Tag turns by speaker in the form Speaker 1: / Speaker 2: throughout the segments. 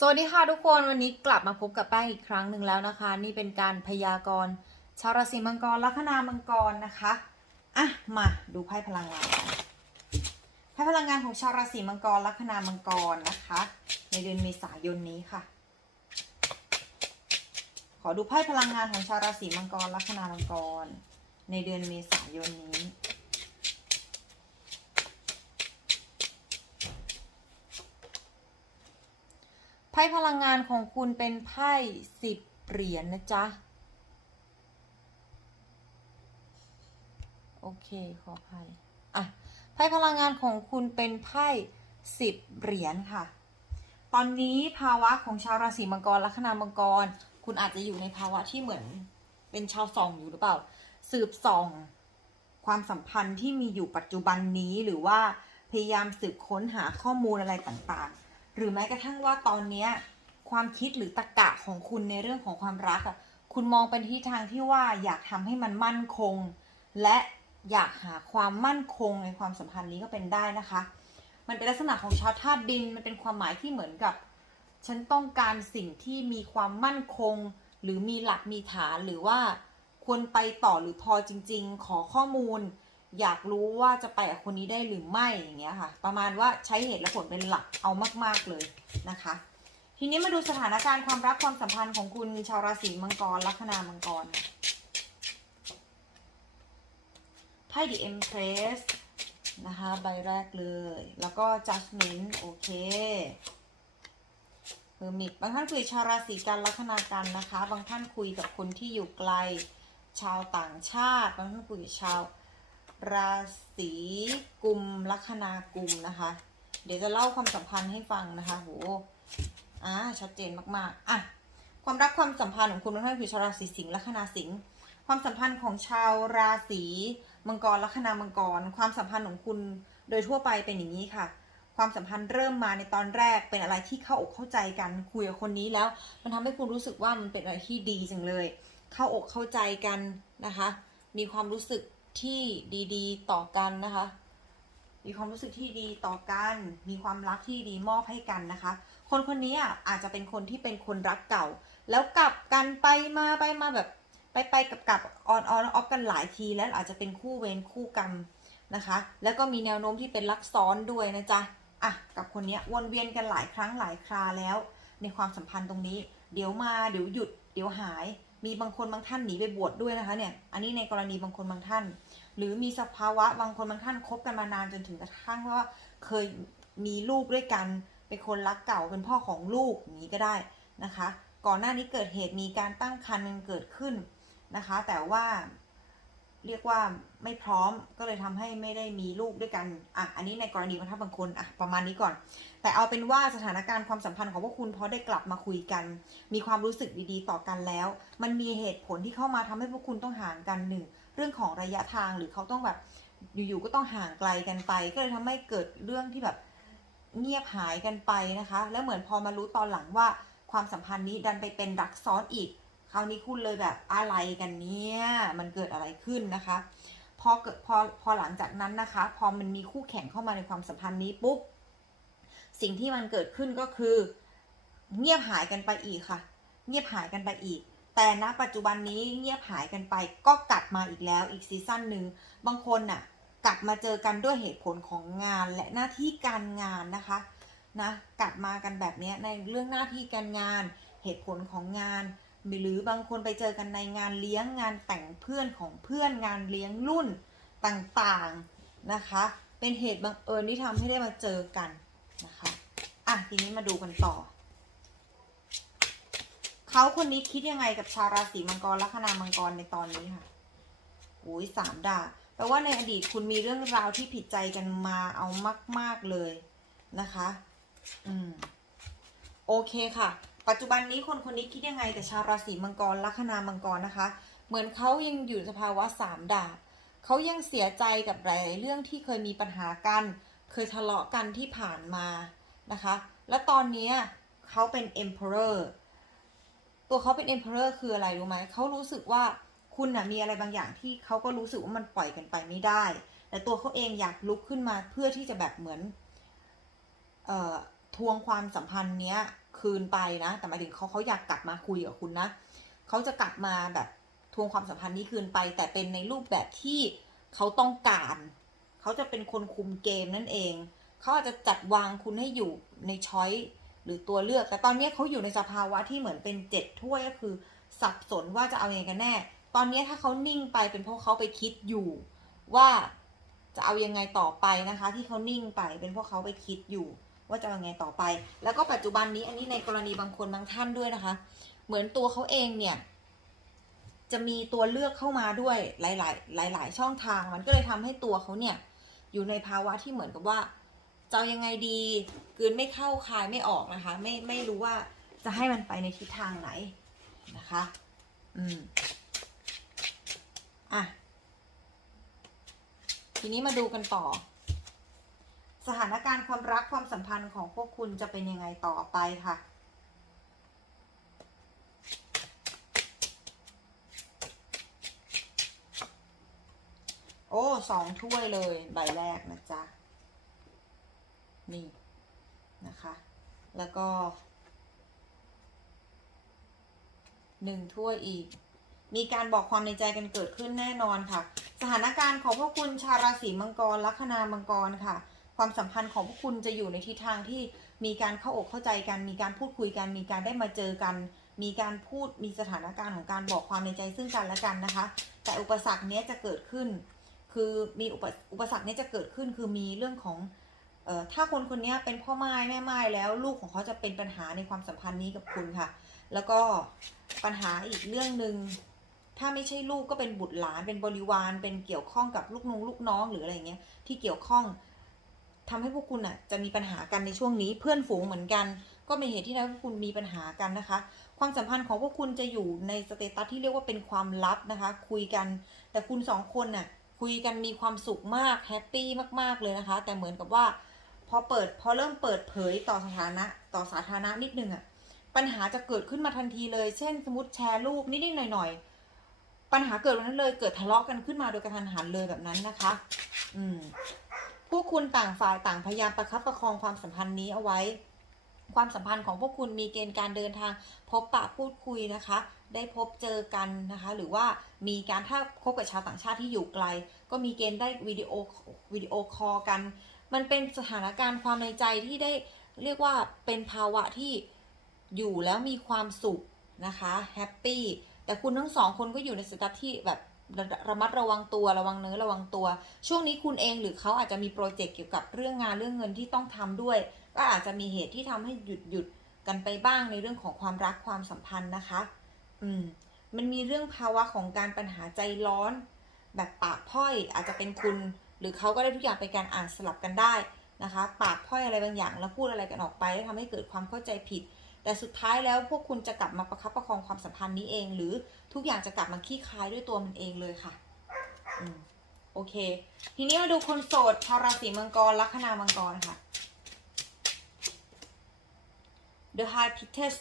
Speaker 1: สวัสดีค่ะทุกคนวันนี้กลับมาพบกับแป้งอีกครั้งหนึ่งแล้วนะคะ นี่เป็นการพยากรณ์ชาวราศีมังกรลัคนามังกรนะคะอะมาดูไพ่พลังงานไพ่พลังงานของชาวราศีมังกรลัคนามังกรนะคะ ในเดือนเมษายนนี้ค่ะ ขอดูไพ่พลังงานของชาวราศีมังกรลัคนามังกร ในเดือนเมษายนนี้ พ่พลังงานของคุณเป็นไพ่สิบเหรียญนะจ๊ะ โอเค ขออภัยอะไพ่พลังงานของคุณเป็นไพ่สิบเหรียญค่ะ ตอนนี้ภาวะของชาวราศีมังกรลัคนามังกร คุณอาจจะอยู่ในภาวะที่เหมือนเป็นชาวส่องอยู่หรือเปล่า สืบส่อง ความสัมพันธ์ที่มีอยู่ปัจจุบันนี้หรือว่าพยายามสืบค้นหาข้อมูลอะไรต่างๆ หรือแม้กระทั่งว่าตอนเนี้ยความคิดหรือตรรกะของคุณในเรื่องของความรักอะคุณมองเป็นที่ทางที่ว่าอยากทำให้มันมั่นคง และอยากหาความมั่นคงในความสัมพันธ์นี้ก็เป็นได้นะคะ มันเป็นลักษณะของชาวธาตุดินมันเป็นความหมายที่เหมือนกับ ฉันต้องการสิ่งที่มีความมั่นคง หรือมีหลักมีฐานหรือว่าควรไปต่อหรือพอจริง ๆ ขอข้อมูล อยากรู้ว่าจะไปกับคนนี้ได้หรือไม่อย่างเงี้ยค่ะ ประมาณว่าใช้เหตุและผลเป็นหลักเอามาก ๆเลยนะคะ ทีนี้มาดูสถานการณ์ความรักความสัมพันธ์ของคุณชาวราศีมังกรลัคนามังกรไพ่ The Empress นะคะใบแรกเลย แล้วก็ Judgment โอเคเ e อร์มิตบางท่านคุยชาวราศีกันลัคนากันนะคะ บางท่านคุยกับคนที่อยู่ไกล ชาวต่างชาติ บางท่านคุยกับชาว ราศีกุมลัคนากุมนะคะ เดี๋ยวจะเล่าความสัมพันธ์ให้ฟังนะคะโหอ่าชัดเจนมากๆอะความรักความสัมพันธ์ของคุณบางท่นคือชาวราศีสิงห์ลัคนาสิงห์ความสัมพันธ์ของชาวราศีมังกรลัคนามังกร ความสัมพันธ์ของคุณโดยทั่วไปเป็นอย่างนี้ค่ะความสัมพันธ์เริ่มมาในตอนแรกเป็นอะไรที่เข้าอกเข้าใจกันคุยกับคนนี้แล้ว มันทำให้คุณรู้สึกว่ามันเป็นอะไรที่ดีจังเลย เข้าอกเข้าใจกันนะคะ มีความรู้สึก ที่ดีๆ ต่อกันนะคะ มีความรู้สึกที่ดีต่อกัน มีความรักที่ดีมอบให้กันนะคะ คนคนนี้อะอาจจะเป็นคนที่เป็นคนรักเก่า แล้วกลับกันไปมาไปมาแบบไปไปกับกับออนออนออฟกันหลายทีแล้วอาจจะเป็นคู่เวรคู่กรรมนะคะ แล้วก็มีแนวโน้มที่เป็นรักซ้อนด้วยนะจ๊ะอะกับคนนี้วนเวียนกันหลายครั้งหลายคราแล้ว ในความสัมพันธ์ตรงนี้ เดี๋ยวมาเดี๋ยวหยุดเดี๋ยวหาย มีบางคนบางท่านหนีไปบวชดด้วยนะคะเนี่ย อันนี้ในกรณีบางคนบางท่าน หรือมีสภาวะบางคนบางท่านคบกันมานานจนถึงกระทั่งว่าเคยมีลูกด้วยกัน เป็นคนรักเก่าเป็นพ่อของลูกอย่างนี้ก็ได้นะคะ ก่อนหน้านี้เกิดเหตุมีการตั้งครรภ์มันเกิดขึ้นนะคะ แต่ว่า เรียกว่าไม่พร้อมก็เลยทำให้ไม่ได้มีลูกด้วยกันอะอันนี้ในกรณีบางท่านบางคนอะประมาณนี้ก่อน แต่เอาเป็นว่าสถานการณ์ความสัมพันธ์ของพวกคุณพอได้กลับมาคุยกัน มีความรู้สึกดีๆ ต่อกันแล้ว มันมีเหตุผลที่เข้ามาทำให้พวกคุณต้องห่างกันหนึ่งเรื่องของระยะทางหรือเขาต้องแบบอยู่ๆก็ต้องห่างไกลกันไป ก็เลยทำให้เกิดเรื่องที่แบบเงียบหายกันไปนะคะ แล้วเหมือนพอมารู้ตอนหลังว่าความสัมพันธ์นี้ดันไปเป็นรักซ้อนอีก ราวนี้คุณเลยแบบอะไรกันเนี่ยมันเกิดอะไรขึ้นนะคะพอเกิดพอพอหลังจากนั้นนะคะ พอมันมีคู่แข่งเข้ามาในความสัมพันธ์นี้ปุ๊บสิ่งที่มันเกิดขึ้นก็คือ เงียบหายกันไปอีกค่ะ เงียบหายกันไปอีก แต่ณปัจจุบันนี้เงียบหายกันไปก็กลับมาอีกแล้วอีกซีซั่นหนึ่งบางคนน่ะกลับมาเจอกันด้วยเหตุผลของงานและหน้าที่การงานนะคะนะกลับมากันแบบนี้ในเรื่องหน้าที่การงาน เหตุผลของงาน หรือบางคนไปเจอกันในงานเลี้ยงงานแต่งเพื่อนของเพื่อนงานเลี้ยงรุ่นต่างๆนะคะ เป็นเหตุบังเอิญที่ทำให้ได้มาเจอกันนะคะอะทีนี้มาดูกันต่อ เขาคนนี้คิดยังไงกับชาวราศีมังกรลัคนามังกรในตอนนี้ค่ะโอ้ยสามดาบแปลว่าในอดีตคุณมีเรื่องราวที่ผิดใจกันมาเอามาก ๆเลยนะคะ อืม โอเคค่ะ ปัจจุบันนี้คนคนนี้คิดยังไงกับชาวราศีมังกรลัคนามังกรนะคะ เหมือนเขายังอยู่สภาวะสามดาบเขายังเสียใจกับหลายๆเรื่องที่เคยมีปัญหากัน เคยทะเลาะกันที่ผ่านมานะคะ และตอนนี้เขาเป็น emperor ตัวเขาเป็น emperor คืออะไรรู้ไหมเขารู้สึกว่าคุณนะมีอะไรบางอย่างที่เขาก็รู้สึกว่ามันปล่อยกันไปไม่ได้ แต่ตัวเขาเองอยากลุกขึ้นมาเพื่อที่จะแบบเหมือน เอ่อ ทวงความสัมพันธ์เนี้ยคืนไปนะ แต่หมายถึงเขาเขาอยากกลับมาคุยกับคุณนะเขาจะกลับมาแบบทวงความสัมพันธ์นี้คืนไป แต่เป็นในรูปแบบที่เขาต้องการเขาจะเป็นคนคุมเกมนั่นเองเขาอาจจะจัดวางคุณให้อยู่ในช้อยหรือตัวเลือก แต่ตอนนี้เขาอยู่ในสภาวะที่เหมือนเป็นเจ็ดถ้วยก็คือ สับสนว่าจะเอายังไงกันแน่ ตอนนี้ถ้าเขานิ่งไปเป็นเพราะเขาไปคิดอยู่ว่าจะเอายังไงต่อไปนะคะ ที่เขานิ่งไปเป็นเพราะเขาไปคิดอยู่ ว่าจะยังไงต่อไป แล้วก็ปัจจุบันนี้อันนี้ในกรณีบางคนบางท่านด้วยนะคะ เหมือนตัวเขาเองเนี่ยจะมีตัวเลือกเข้ามาด้วยหลาย ๆ หลาย ๆ ช่องทาง มันก็เลยทำให้ตัวเขาเนี่ยอยู่ในภาวะที่เหมือนกับว่าจะยังไงดีกืนไม่เข้าคายไม่ออกนะคะ ไม่ไม่รู้ว่าจะให้มันไปในทิศทางไหนนะคะ อืมอะทีนี้มาดูกันต่อ สถานการณ์ความรักความสัมพันธ์ของพวกคุณจะเป็นยังไงต่อไปค่ะ โอ้สองถ้วยเลยใบแรกนะจ๊ะ นี่นะคะ แล้วก็หนึ่งถ้วยอีก มีการบอกความในใจกันเกิดขึ้นแน่นอนค่ะ สถานการณ์ของพวกคุณชาวราศีมังกรลัคนามังกรค่ะ ความสัมพันธ์ของพวกคุณจะอยู่ในทิศทางที่มีการเข้าอกเข้าใจกัน มีการพูดคุยกัน มีการได้มาเจอกัน มีการพูดมีสถานการณ์ของการบอกความในใจซึ่งกันและกันนะคะ แต่อุปสรรคเนี้ยจะเกิดขึ้น คือมีอุปอุปสรรคเนี้ยจะเกิดขึ้นคือมีเรื่องของเอ่อถ้าคนคนนี้เป็นพ่อไม้แม่ไม้แล้วลูกของเขาจะเป็นปัญหาในความสัมพันธ์นี้กับคุณค่ะ แล้วก็ปัญหาอีกเรื่องหนึ่งถ้าไม่ใช่ลูกก็เป็นบุตรหลานเป็นบริวารเป็นเกี่ยวข้องกับลูกน้องลูกน้องหรืออะไรเงี้ยที่เกี่ยวข้อง ทำให้พวกคุณอะจะมีปัญหากันในช่วงนี้เพื่อนฝูงเหมือนกัน ก็เป็นเหตุที่ทำให้พวกคุณมีปัญหากันนะคะ ความสัมพันธ์ของพวกคุณจะอยู่ในสเตตัสที่เรียกว่าเป็นความลับนะคะ คุยกัน แต่คุณสองคนน่ะคุยกันมีความสุขมากแฮปปี้มากๆเลยนะคะ แต่เหมือนกับว่าพอเปิดพอเริ่มเปิดเผยต่อสถานะต่อสาธารณะนิดนึงอะปัญหาจะเกิดขึ้นมาทันทีเลย เช่น สมมติแชร์รูปนิดๆหน่อยๆปัญหาเกิดวันนั้นเลยเกิดทะเลาะกันขึ้นมาโดยกระทันหันเลยแบบนั้นนะคะ อืม วกคุณต่างฝ่ายต่างพยายามประคับประคองความสัมพันธ์นี้เอาไว้ ความสัมพันธ์ของพวกคุณมีเกณฑ์การเดินทาง พบปะพูดคุยนะคะ ได้พบเจอกันนะคะ หรือว่ามีการถ้าคบกับชาวต่างชาติที่อยู่ไกล ก็มีเกณฑ์ได้วิดีโอวิดีโอคอลกัน มันเป็นสถานการณ์ความในใจที่ได้เรียกว่าเป็นภาวะที่อยู่แล้วมีความสุขนะคะแฮปปี้แต่คุณทั้งสองคนก็อยู่ในสถานที่แบบ ระระมัดระวังตัวระวังเนื้อระวังตัว ช่วงนี้คุณเองหรือเขาอาจจะมีโปรเจกต์เกี่ยวกับเรื่องงานเรื่องเงินที่ต้องทำด้วย ก็อาจจะมีเหตุที่ทำให้หยุดหยุดกันไปบ้างในเรื่องของความรักความสัมพันธ์นะคะ อืม มันมีเรื่องภาวะของการปัญหาใจร้อน แบบปากพ่อยอาจจะเป็นคุณ หรือเขาก็ได้ทุกอย่างเป็นการอ่านสลับกันได้นะคะ ปากพ่อยอะไรบางอย่างแล้วพูดอะไรกันออกไปแล้วทำให้เกิดความเข้าใจผิด แต่สุดท้ายแล้วพวกคุณจะกลับมาประคับประคองความสัมพันธ์นี้เอง หรือทุกอย่างจะกลับมาขี้คายด้วยตัวมันเองเลยค่ะอโอเค ทีนี้มาดูคนโสดชาวราศีมังกรลัคนามังกรค่ะ The High p i t e s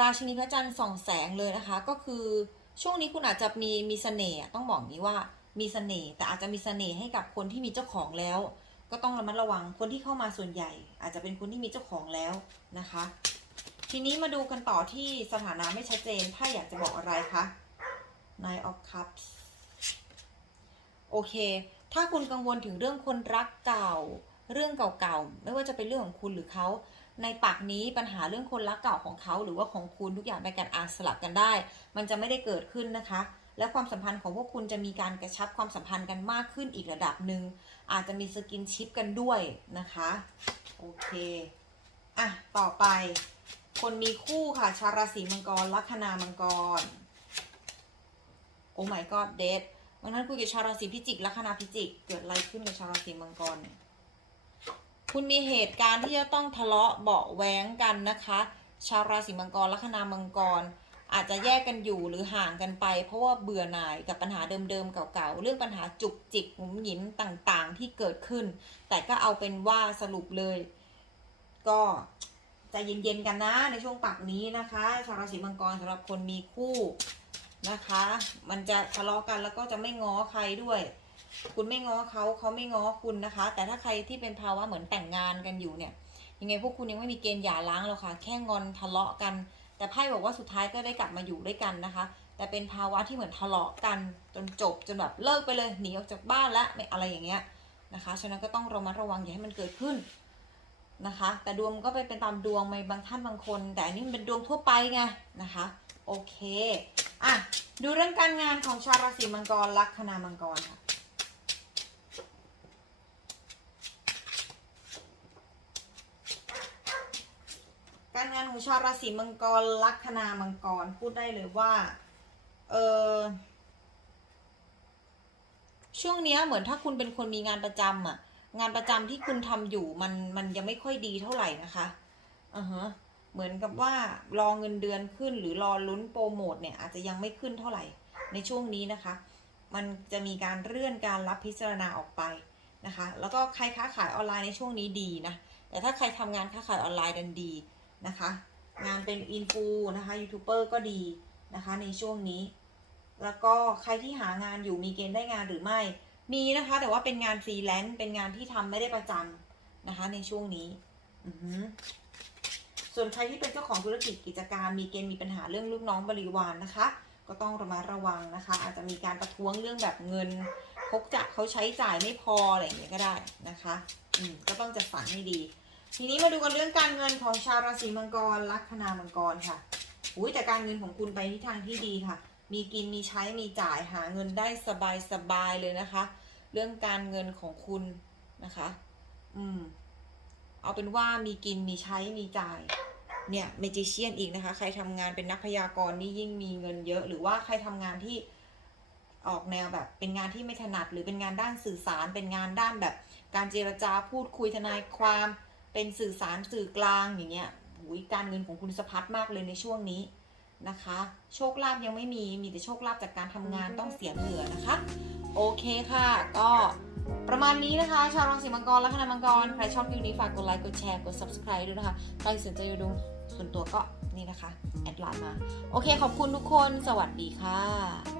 Speaker 1: ราชินีพระจันทร์ส่องแสงเลยนะคะ ก็คือช่วงนี้คุณอาจจะมีมีเสน่ห์ต้องบอกนี้ว่ามีเสน่ห์แต่อาจจะมีเสน่ห์ให้กับคนที่มีเจ้าของแล้ว ก็ต้องระมัดระวังคนที่เข้ามาส่วนใหญ่ อาจจะเป็นคนที่มีเจ้าของแล้วนะคะ ทีนี้มาดูกันต่อที่สถานะไม่ชัดเจน ถ้าอยากจะบอกอะไรคะ Nine of Cups โอเค ถ้าคุณกังวลถึงเรื่องคนรักเก่า เรื่องเก่าๆ ไม่ว่าจะเป็นเรื่องของคุณหรือเขา ในปากนี้ปัญหาเรื่องคนรักเก่าของเขาหรือว่าของคุณทุกอย่างเป็นการอ่านสลับกันได้ มันจะไม่ได้เกิดขึ้นนะคะ และความสัมพันธ์ของพวกคุณจะมีการกระชับความสัมพันธ์กันมากขึ้นอีกระดับหนึ่ง อาจจะมีสกินชิปกันด้วยนะคะ โอเค อะ ต่อไป คนมีคู่ค่ะ ชาวราศีมังกร ลัคนามังกร โอ้ my god เดฟวันนั้นคุยกับชาวราศีพิจิก ลัคนาพิจิก เกิดอะไรขึ้นกับชาวราศีมังกร คุณมีเหตุการณ์ที่จะต้องทะเลาะเบาะแว้งกันนะคะ ชาวราศีมังกร ลัคนามังกร อาจจะแยกกันอยู่หรือห่างกันไป เพราะว่าเบื่อหน่ายกับปัญหาเดิมๆ เก่าๆ เรื่องปัญหาจุกจิกหงุมหยิมต่างๆ ที่เกิดขึ้น แต่ก็เอาเป็นว่าสรุปเลย ก็ ใจเย็นๆกันนะ ในช่วงปักนี้นะคะชาวราศีมังกรสำหรับคนมีคู่นะคะ มันจะทะเลาะกันแล้วก็จะไม่ง้อใครด้วย คุณไม่ง้อเขาเขาไม่ง้อคุณนะคะ แต่ถ้าใครที่เป็นภาวะเหมือนแต่งงานกันอยู่เนี่ยยังไงพวกคุณยังไม่มีเกณฑ์หย่าร้างหรอกค่ะ แค่งอนทะเลาะกัน แต่ไพ่บอกว่าสุดท้ายก็ได้กลับมาอยู่ด้วยกันนะคะ แต่เป็นภาวะที่เหมือนทะเลาะกันจนจบจนแบบเลิกไปเลยหนีออกจากบ้านละไม่อะไรอย่างเงี้ยนะคะฉะนั้นก็ต้องระมัดระวังอย่าให้มันเกิดขึ้น นะคะ แต่ดวงก็ไปเป็นตามดวงในบางท่านบางคน แต่อันนี้มันเป็นดวงทั่วไปไงนะคะ โอเคอะดูเรื่องการงานของชาวราศีมังกรลัคนามังกรค่ะการงานของชาวราศีมังกรลัคนามังกรพูดได้เลยว่าเออช่วงนี้เหมือนถ้าคุณเป็นคนมีงานประจำอะ งานประจำที่คุณทำอยู่มันมันยังไม่ค่อยดีเท่าไหร่นะคะอือฮะเหมือนกับว่ารอเงินเดือนขึ้น หรือรอลุ้นโปรโมทเนี่ยอาจจะยังไม่ขึ้นเท่าไหร่ในช่วงนี้นะคะ มันจะมีการเลื่อนการรับพิจารณาออกไปนะคะ แล้วก็ใครค้าขายออนไลน์ในช่วงนี้ดีนะ แต่ถ้าใครทำงานค้าขายออนไลน์ดันดีนะคะ งานเป็นอินฟูนะคะยูทูบเบอร์ก็ดีนะคะในช่วงนี้ แล้วก็ใครที่หางานอยู่มีเกณฑ์ได้งานหรือไม่ มีนะคะ แต่ว่าเป็นงานฟรีแลนซ์เป็นงานที่ทำไม่ได้ประจำนะคะ ในช่วงนี้อืส่วนใครที่เป็นเจ้าของธุรกิจกิจการ มีเกณฑ์มีปัญหาเรื่องลูกน้องบริวารนนะคะ ก็ต้องระมัดระวังนะคะ อาจจะมีการประท้วงเรื่องแบบเงินพกจักเขาใช้จ่ายไม่พออะไรอย่างเงี้ยก็ได้นะคะ อืมก็ต้องจัดสรรให้ดี ทีนี้มาดูกันเรื่องการเงินของชาวราศีมังกรลัคนามังกรค่ะอุ้ยแต่การเงินของคุณไปที่ทางที่ดีค่ะ มีกินมีใช้มีจ่ายหาเงินได้สบายสบายเลยนะคะ เรื่องการเงินของคุณนะคะ อืม เอาเป็นว่ามีกินมีใช้มีจ่าย เนี่ยเมจิเชียนอีกนะคะ ใครทำงานเป็นนักพยากรณ์นี่ยิ่งมีเงินเยอะ หรือว่าใครทำงานที่ออกแนวแบบเป็นงานที่ไม่ถนัด หรือเป็นงานด้านสื่อสาร เป็นงานด้านแบบ การเจรจาพูดคุยทนายความเป็นสื่อสารสื่อกลางอย่างเงี้ยหุยการเงินของคุณสะพัดมากเลยในช่วงนี้นะคะ โชคลาภยังไม่มีมีแต่โชคลาภจากการทำงานต้องเสียเหงื่อนะคะ โอเคค่ะ ก็ประมาณนี้นะคะ ชาวราศีมังกรและคณะมังกร ใครชอบคลิปนี้ฝากกดไลค์ กดแชร์ กด subscribe ด้วยนะคะ ใครสนใจดูส่วนตัวก็นี่นะคะ แอดไลน์มา โอเค ขอบคุณทุกคน สวัสดีค่ะ